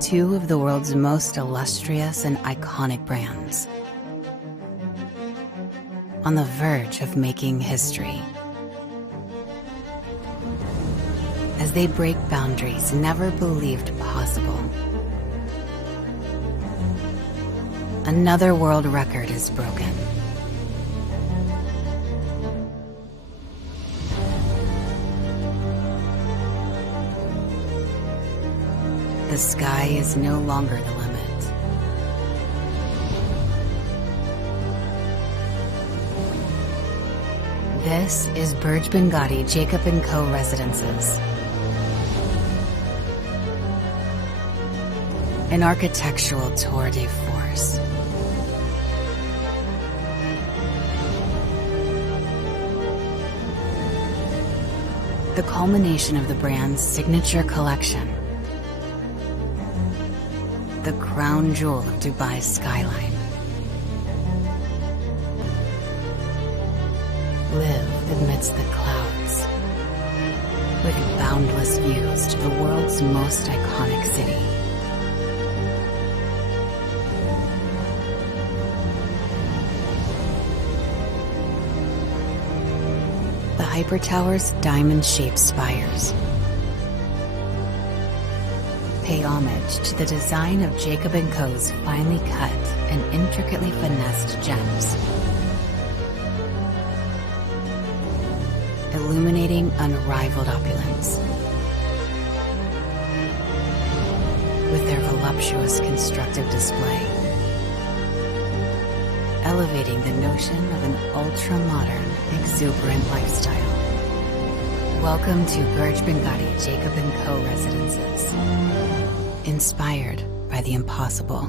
two of the world's most illustrious and iconic brands, on the verge of making history. As they break boundaries never believed possible, another world record is broken. The sky is no longer the limit. This is Burj Binghatti Jacob & Co. Residences. An architectural tour de force. The culmination of the brand's signature collection. The crown jewel of Dubai's skyline. Live amidst the clouds, with boundless views to the world's most iconic city. The Hyper Tower's diamond-shaped spires pay homage to the design of Jacob & Co.'s finely cut and intricately finessed gems, illuminating unrivaled opulence. With their voluptuous constructive display, elevating the notion of an ultra-modern, exuberant lifestyle. Welcome to Burj Binghatti Jacob & Co. Residences. Inspired by the impossible.